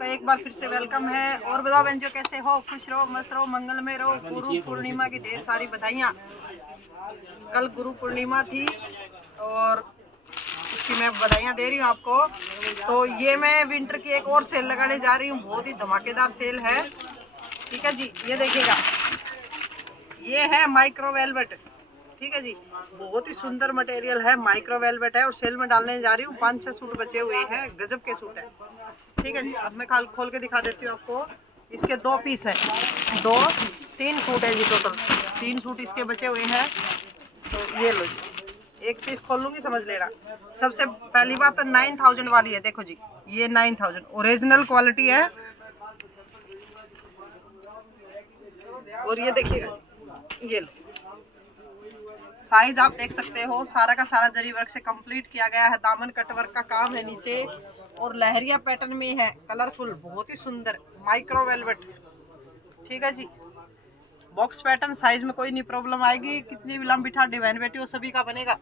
आपका एक बार फिर से वेलकम है। और बताओ बहन जो कैसे हो, खुश रहो, मस्त रहो, मंगलमय रहो। गुरु पूर्णिमा की ढेर सारी बधाइयाँ। कल गुरु पूर्णिमा थी और उसकी मैं बधाइयाँ दे रही हूँ आपको। तो ये मैं विंटर की एक और सेल लगाने जा रही हूँ, बहुत ही धमाकेदार सेल है। ठीक है जी, ये देखिएगा, ये है माइक्रो वेलवेट। ठीक है जी, बहुत ही सुंदर मटेरियल है, माइक्रो वेलवेट है और सेल में डालने जा रही हूँ। 5-6 सूट बचे हुए हैं, गजब के सूट है। ठीक है जी, अब मैं खोल के दिखा देती हूँ आपको। इसके 2 पीस है, 3 सूट है जी, टोटल 3 सूट इसके बचे हुए हैं। तो ये लो जी, एक पीस खोल लूँगी, समझ लेना। सबसे पहली बात तो 9000 वाली है, देखो जी, ये 9000 ओरिजिनल क्वालिटी है। और ये देखिएगा, ये लो, साइज आप देख सकते हो, सारा का सारा जरी वर्क से कंप्लीट किया गया है। दामन कट वर्क का काम है नीचे और लहरिया पैटर्न में है, कलरफुल, बहुत ही सुंदर माइक्रो वेलवेट। ठीक है जी, बॉक्स पैटर्न, साइज में कोई नहीं प्रॉब्लम आएगी। कितनी भी लंबी ठाट डिजाइन बेटी हो सभी का बनेगा।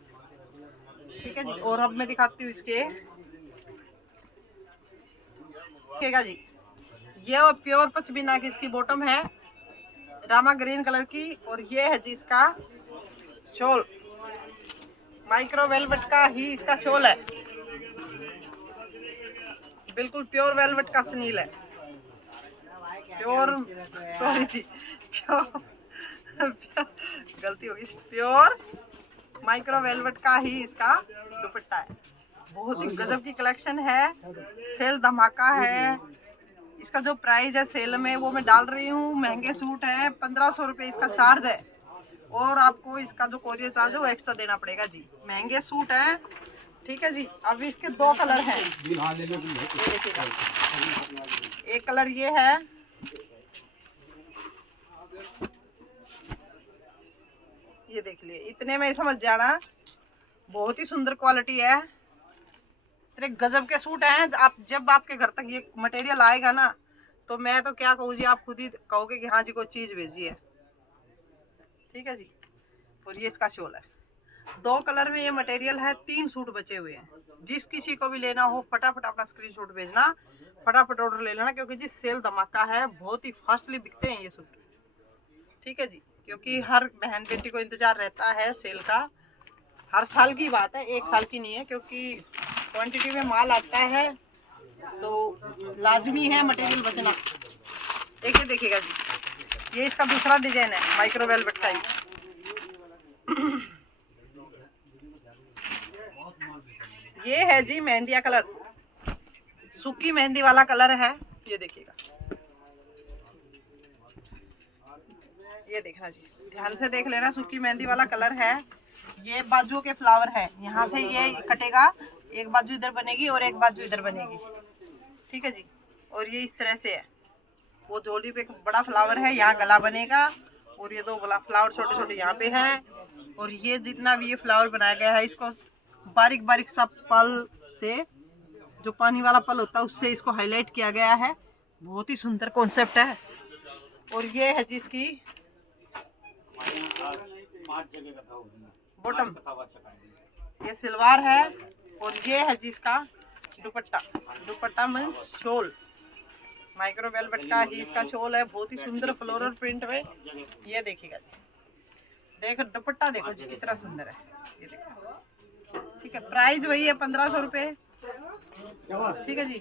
ठीक है जी, और अब मैं दिखाती हूँ इसके। देखिएगा जी, ये प्योर पश्मीना की इसकी बॉटम है, रामा ग्रीन कलर की। और ये है जी इसका शॉल, माइक्रो वेलवेट का ही इसका शॉल है, बिल्कुल प्योर वेलवेट का सनील है। प्योर, सॉरी जी, प्योर गलती होगी, प्योर माइक्रो वेलवेट का ही इसका दुपट्टा है। बहुत ही गजब की कलेक्शन है, सेल धमाका है। इसका जो प्राइस है सेल में वो मैं डाल रही हूँ, महंगे सूट है, 1500 रुपये इसका चार्ज है। और आपको इसका जो कोरियर चार्ज है वो एक्स्ट्रा देना पड़ेगा जी, महंगे सूट है। ठीक है जी, अब इसके 2 कलर हैं, ये देखिएगा। एक कलर ये है, ये देख लिए, इतने में समझ जाना, बहुत ही सुंदर क्वालिटी है। इतने गजब के सूट हैं, आप जब आपके घर तक ये मटेरियल आएगा ना, तो मैं तो क्या कहूँ जी, आप खुद ही कहोगे कि हाँ जी कोई चीज़ भेजी है। ठीक है जी, और ये इसका शॉल है। 2 कलर में ये मटेरियल है, 3 सूट बचे हुए हैं। जिस किसी को भी लेना हो फटाफट अपना स्क्रीनशॉट भेजना, फटाफट ऑर्डर ले लेना, क्योंकि जी सेल धमाका है, बहुत ही फास्टली बिकते हैं ये सूट। ठीक है जी, क्योंकि हर बहन बेटी को इंतजार रहता है सेल का, हर साल की बात है, 1 साल की नहीं है, क्योंकि क्वांटिटी में माल आता है तो लाजमी है मटेरियल बचना। देखिए, देखिएगा जी, ये इसका दूसरा डिजाइन है माइक्रो वेलवेट का ही। ये है जी मेहंदिया कलर, सूखी मेहंदी वाला कलर है, ये देखिएगा, ये देखना जी, ध्यान से देख लेना, सूखी मेहंदी वाला कलर है। ये बाजू के फ्लावर है, यहाँ से ये कटेगा, एक बाजू इधर बनेगी और एक बाजू इधर बनेगी। ठीक है जी, और ये इस तरह से है, वो झोली पे एक बड़ा फ्लावर है, यहाँ गला बनेगा, और ये 2 फ्लावर छोटे छोटे यहाँ पे हैं। और ये जितना भी ये फ्लावर बनाया गया है, इसको बारीक बारीक सा पल से, जो पानी वाला पल होता है उससे इसको हाईलाइट किया गया है। बहुत ही सुंदर कॉन्सेप्ट है। और ये है जिसकी बॉटम, ये सिलवार है। और ये है जिसका दुपट्टा, दुपट्टा मीन्स शॉल, माइक्रो वेलवेट का ही इसका शॉल है, बहुत ही सुंदर फ्लोरल प्रिंट में। ये देखिएगा जी, देखो दुपट्टा देखो जी कितना सुंदर है, ये देखो। ठीक है, प्राइस वही है 1500 रुपये। ठीक है जी,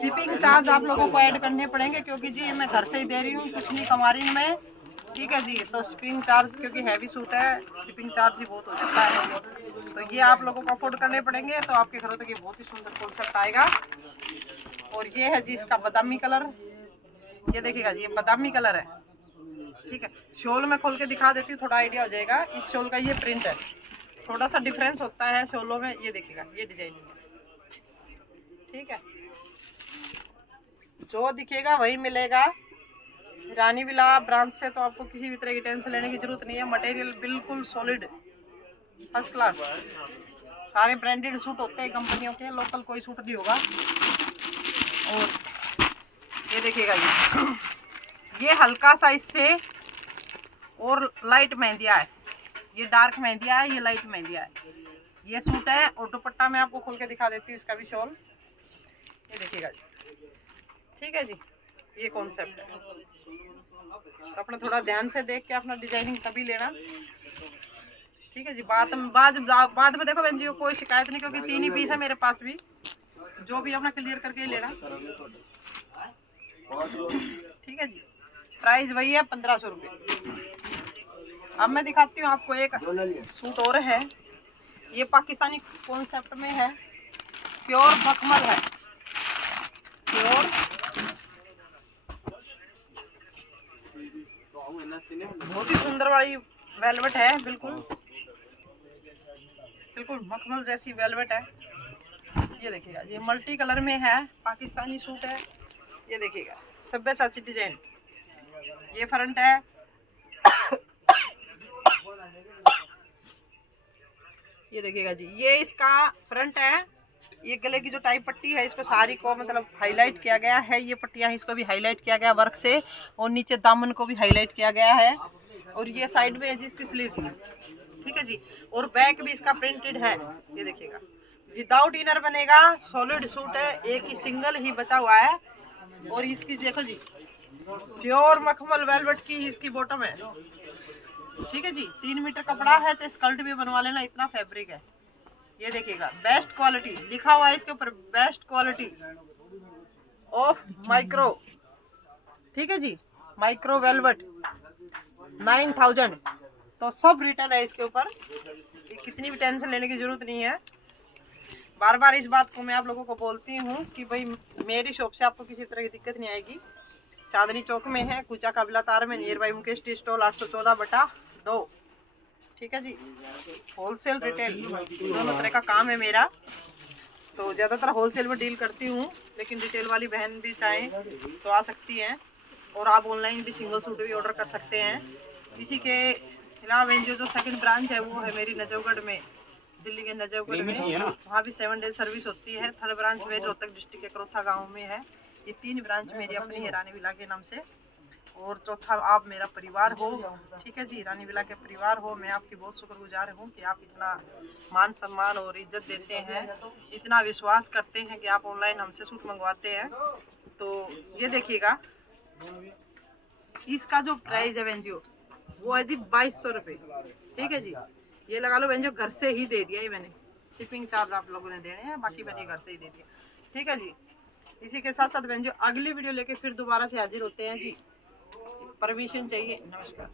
शिपिंग चार्ज आप लोगों को ऐड करने पड़ेंगे, क्योंकि जी मैं घर से ही दे रही हूँ, कुछ नहीं कमा रही हूँ मैं। ठीक है जी, तो शिपिंग चार्ज, क्योंकि हैवी सूट है, शिपिंग चार्ज ही बहुत हो जाता है, तो ये आप लोगों को अफोर्ड करने पड़ेंगे। तो आपके घरों तक ये बहुत ही सुंदर कॉन्सेप्ट आएगा। और ये है जी इसका बादामी कलर, ये देखिएगा जी, ये बादामी कलर है। ठीक है, शॉल में खोल के दिखा देती हूँ, थोड़ा आइडिया हो जाएगा। इस शॉल का ये प्रिंट है, थोड़ा सा डिफरेंस होता है शॉलों में, ये देखिएगा, ये डिजाइनिंग है। ठीक है, जो दिखेगा वही मिलेगा। रानी विला ब्रांच से तो आपको किसी भी तरह की टेंशन लेने की जरूरत नहीं है, मटेरियल बिल्कुल सॉलिड, फर्स्ट क्लास, सारे ब्रांडेड सूट होते हैं कंपनियों के, लोकल कोई सूट नहीं होगा। और ये देखिएगा, ये हल्का सा इससे और लाइट मेहंदिया है, ये डार्क मेहंदिया है, ये लाइट मेहंदिया है। ये सूट है, और दुपट्टा मैं आपको खोल के दिखा देती हूँ, इसका भी शॉल, ये देखिएगा जी। ठीक है जी, ये कॉन्सेप्ट है। तो अपना थोड़ा ध्यान से देख के अपना डिजाइनिंग तभी लेना। ठीक है जी, बाद में देखो बहन जी कोई शिकायत नहीं, क्योंकि 3 ही पीस है मेरे पास भी, जो भी अपना क्लियर करके ही लेना। ठीक है जी, प्राइस वही है 1500 रुपये। अब मैं दिखाती हूँ आपको एक सूट और है, ये पाकिस्तानी कॉन्सेप्ट में है, प्योर मखमल है, प्योर बहुत ही सुंदर वाली वेलवेट है, बिल्कुल बिल्कुल मखमल जैसी वेलवेट है। ये देखिएगा, ये मल्टी कलर में है, पाकिस्तानी सूट है। ये देखिएगा सब्यसाची डिजाइन, ये फ्रंट है। ये देखिएगा जी, ये इसका फ्रंट है। ये गले की जो टाइप पट्टी है, इसको सारी को मतलब हाईलाइट किया गया है, ये पट्टियां इसको भी हाईलाइट किया गया वर्क से, और नीचे दामन को भी हाईलाइट किया गया है, और ये साइड में है जी इसकी स्लीव्स। ठीक है जी, और बैक भी इसका प्रिंटेड है। ये देखिएगा, विदाउट इनर बनेगा, सॉलिड सूट है, एक ही सिंगल ही बचा हुआ है। और इसकी देखो जी, प्योर मखमल वेलवेट की इसकी बॉटम है। ठीक है जी, 3 मीटर कपड़ा है, चाहे स्कर्ट भी बनवा लेना, इतना फैब्रिक है। ये देखिएगा, बेस्ट क्वालिटी लिखा हुआ है इसके ऊपर, बेस्ट क्वालिटी ऑफ माइक्रो। ठीक है जी, माइक्रो वेलवेट 9000। तो सब रिटर्न है इसके ऊपर, कितनी भी टेंशन लेने की जरूरत नहीं है। बार बार इस बात को मैं आप लोगों को बोलती हूँ कि भाई मेरी शॉप से आपको किसी तरह की दिक्कत नहीं आएगी। चांदनी चौक में है, कूचा काबिला तार में, near by Mukesh tea stall 814/2। ठीक है जी, होलसेल रिटेल दोनों तरह का काम है मेरा। तो ज़्यादातर होलसेल में डील करती हूँ, लेकिन रिटेल वाली बहन भी चाहे तो आ सकती हैं, और आप ऑनलाइन भी सिंगल सूट भी ऑर्डर कर सकते हैं। इसी के अलावा जो सेकंड ब्रांच है वो है मेरी नजफगढ़ में, दिल्ली के नजफगढ़ में, वहाँ भी 7 डेज सर्विस होती है। थर्ड ब्रांच मेरी रोहतक डिस्ट्रिक्ट के करोथा गाँव में है। ये 3 ब्रांच मेरी अपनी है रानी विला के नाम से। और चौथा, आप मेरा परिवार हो। ठीक है जी, रानी विला के परिवार हो, मैं आपकी बहुत शुक्रगुजार हूँ कि आप इतना मान सम्मान और इज्जत देते हैं, इतना विश्वास करते हैं कि आप ऑनलाइन हमसे सूट मंगवाते हैं। तो ये देखिएगा, इसका जो प्राइस है वेंजियो वो है जी 2200 रुपये। ठीक है जी, ये लगा लो वेंजियो घर से ही दे दिया, ये मैंने शिपिंग चार्ज आप लोगों ने देने हैं, बाकी मैंने घर से ही दे दिया। ठीक है जी, इसी के साथ साथ वेंजियो अगली वीडियो लेके फिर दोबारा से हाजिर होते हैं जी। परमिशन चाहिए। नमस्कार।